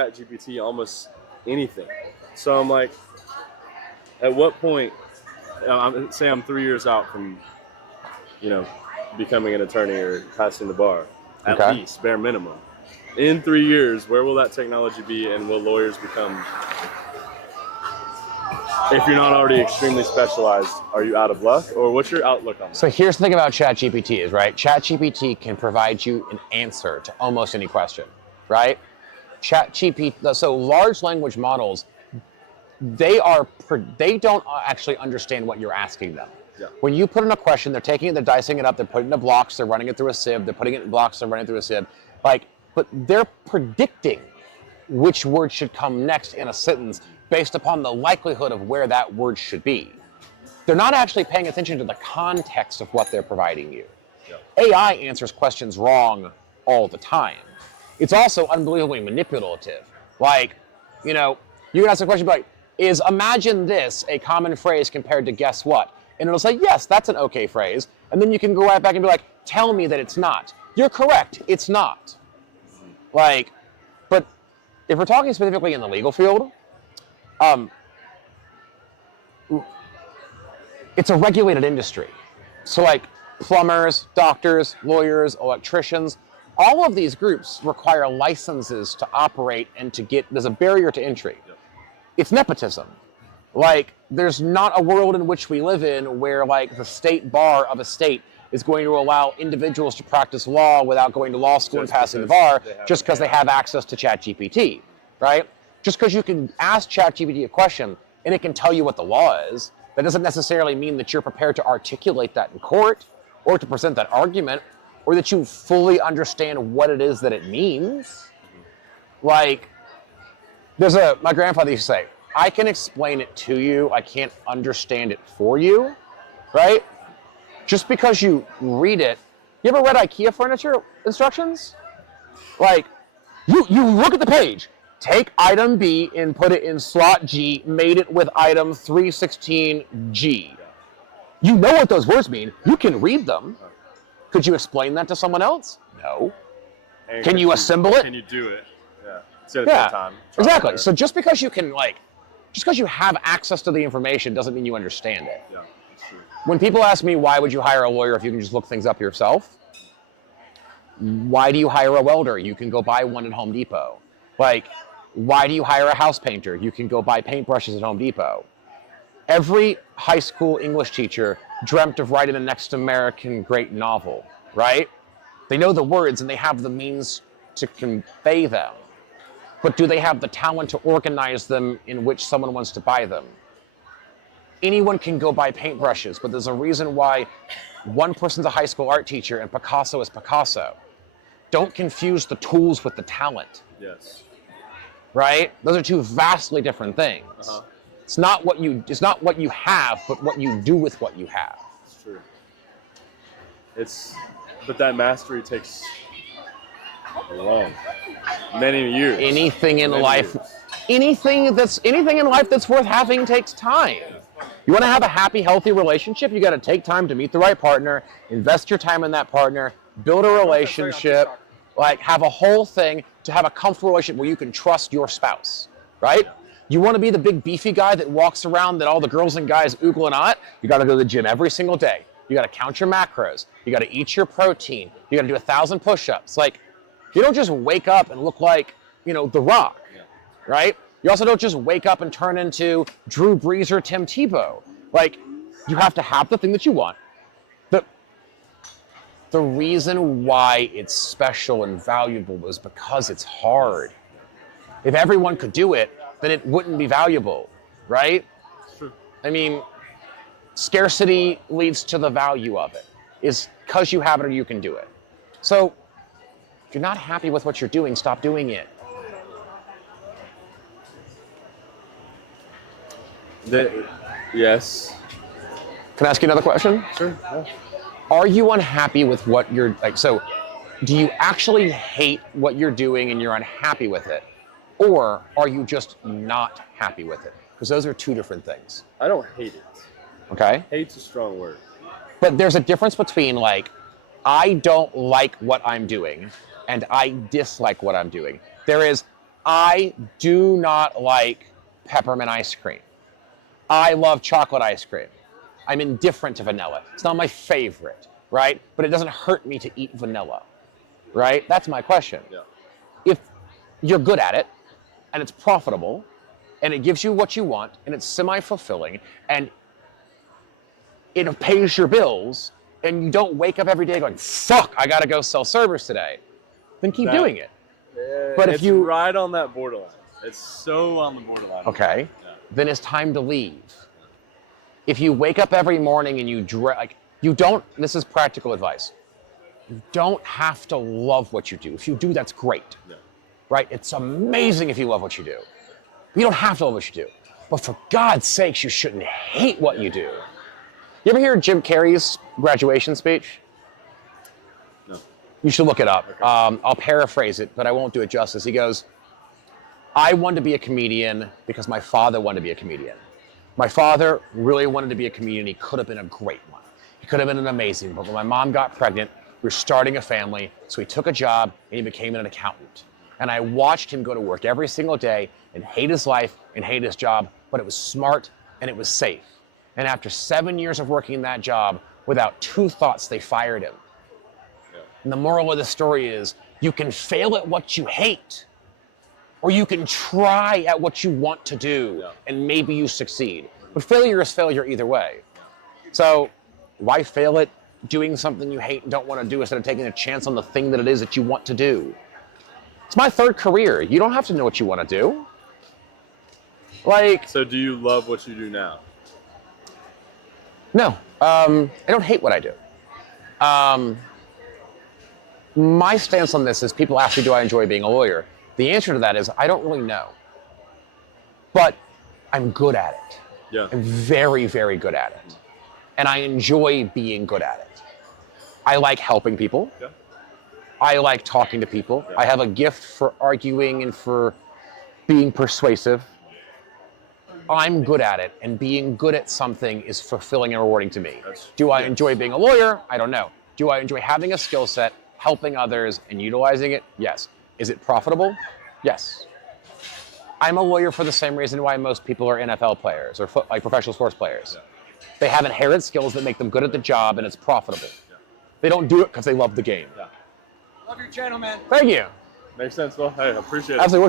ChatGPT almost anything. So I'm like, at what point, say I'm 3 years out from, becoming an attorney or passing the bar, at least, bare minimum. In 3 years, where will that technology be, and will lawyers become, if you're not already extremely specialized, are you out of luck, or what's your outlook on that? So here's the thing about ChatGPT is, right? ChatGPT can provide you an answer to almost any question, right? So large language models, they don't actually understand what you're asking them. Yeah. When you put in a question, they're taking it, they're dicing it up, they're putting it in blocks, they're running it through a sieve, they're putting it in blocks, they're running it through a sieve. But they're predicting which word should come next in a sentence based upon the likelihood of where that word should be. They're not actually paying attention to the context of what they're providing you. Yeah. AI answers questions wrong all the time. It's also unbelievably manipulative. You can ask a question like, is imagine this a common phrase compared to guess what? And it'll say, yes, that's an okay phrase. And then you can go right back and be like, tell me that it's not. You're correct, it's not. But if we're talking specifically in the legal field, it's a regulated industry. So plumbers, doctors, lawyers, electricians, all of these groups require licenses to operate and there's a barrier to entry. Yep. It's nepotism. There's not a world in which we live in where the state bar of a state is going to allow individuals to practice law without going to law school and passing the bar just because they have access to ChatGPT, right? Just because you can ask ChatGPT a question and it can tell you what the law is, that doesn't necessarily mean that you're prepared to articulate that in court or to present that argument or that you fully understand what it is that it means. My grandfather used to say, I can explain it to you, I can't understand it for you, right? Just because you read it, you ever read IKEA furniture instructions? You look at the page, take item B and put it in slot G, mate it with item 316G. You know what those words mean, you can read them. Could you explain that to someone else? No. And can you assemble it? Can you do it? Yeah. It's gonna take time. Exactly. So just because you can just because you have access to the information doesn't mean you understand it. Yeah, that's true. When people ask me, why would you hire a lawyer if you can just look things up yourself? Why do you hire a welder? You can go buy one at Home Depot. Why do you hire a house painter? You can go buy paintbrushes at Home Depot. Every high school English teacher dreamt of writing the next American great novel, right? They know the words and they have the means to convey them. But do they have the talent to organize them in which someone wants to buy them? Anyone can go buy paintbrushes, but there's a reason why one person's a high school art teacher and Picasso is Picasso. Don't confuse the tools with the talent. Yes. Right? Those are two vastly different things. Uh-huh. It's not what you have, but what you do with what you have. It's true. But that mastery takes many years. Anything in life that's worth having takes time. You want to have a happy, healthy relationship, you got to take time to meet the right partner, invest your time in that partner, build a relationship, have a whole thing to have a comfortable relationship where you can trust your spouse, right? You want to be the big beefy guy that walks around that all the girls and guys oogle and ah, you got to go to the gym every single day. You got to count your macros. You got to eat your protein. You got to do 1,000 push-ups. You don't just wake up and look like, The Rock, right? You also don't just wake up and turn into Drew Brees or Tim Tebow. You have to have the thing that you want. The reason why it's special and valuable is because it's hard. If everyone could do it, then it wouldn't be valuable, right? True. Scarcity leads to the value of it. Is because you have it or you can do it. So if you're not happy with what you're doing, stop doing it. Yes. Can I ask you another question? Sure. Yeah. Are you unhappy with what you're so do you actually hate what you're doing and you're unhappy with it? Or are you just not happy with it? Because those are two different things. I don't hate it. Okay? Hate's a strong word. But there's a difference between I don't like what I'm doing and I dislike what I'm doing. There is I do not like peppermint ice cream. I love chocolate ice cream. I'm indifferent to vanilla. It's not my favorite, right? But it doesn't hurt me to eat vanilla, right? That's my question. Yeah. If you're good at it and it's profitable and it gives you what you want and it's semi-fulfilling and it pays your bills and you don't wake up every day going, fuck, I gotta go sell servers today, then keep doing it. But if it's you right on that borderline. It's so on the borderline. okay, Yeah. then it's time to leave. If you wake up every morning and you don't, this is practical advice. You don't have to love what you do. If you do, that's great, Yeah. right? It's amazing if you love what you do. You don't have to love what you do. But for God's sakes, you shouldn't hate what you do. You ever hear Jim Carrey's graduation speech? No. You should look it up. Okay. I'll paraphrase it, but I won't do it justice. He goes, I wanted to be a comedian because my father wanted to be a comedian. My father really wanted to be a comedian. He could have been a great one. He could have been an amazing, but when my mom got pregnant, we were starting a family, so he took a job and he became an accountant. And I watched him go to work every single day and hate his life and hate his job, but it was smart and it was safe. And after 7 years of working that job, without two thoughts, they fired him. Yeah. And the moral of the story is, you can fail at what you hate, or you can try at what you want to do, and maybe you succeed. But failure is failure either way. So why fail at doing something you hate and don't want to do instead of taking a chance on the thing that it is that you want to do? It's my third career. You don't have to know what you want to do. Like, So do you love what you do now? no, I don't hate what I do. My stance on this is people ask me, do I enjoy being a lawyer? The answer to that is, I don't really know. But I'm good at it. Yeah. I'm very, very good at it. And I enjoy being good at it. I like helping people. Yeah. I like talking to people. Yeah. I have a gift for arguing and for being persuasive. I'm good at it, and being good at something is fulfilling and rewarding to me. Do I enjoy being a lawyer? I don't know. Do I enjoy having a skill set, helping others, and utilizing it? Yes. Is it profitable? Yes. I'm a lawyer for the same reason why most people are NFL players or like professional sports players. Yeah. They have inherent skills that make them good at the job, and it's profitable. Yeah. They don't do it because they love the game. Yeah. Love your channel, man. Thank you. Makes sense, Well. Hey, I appreciate it. Absolutely.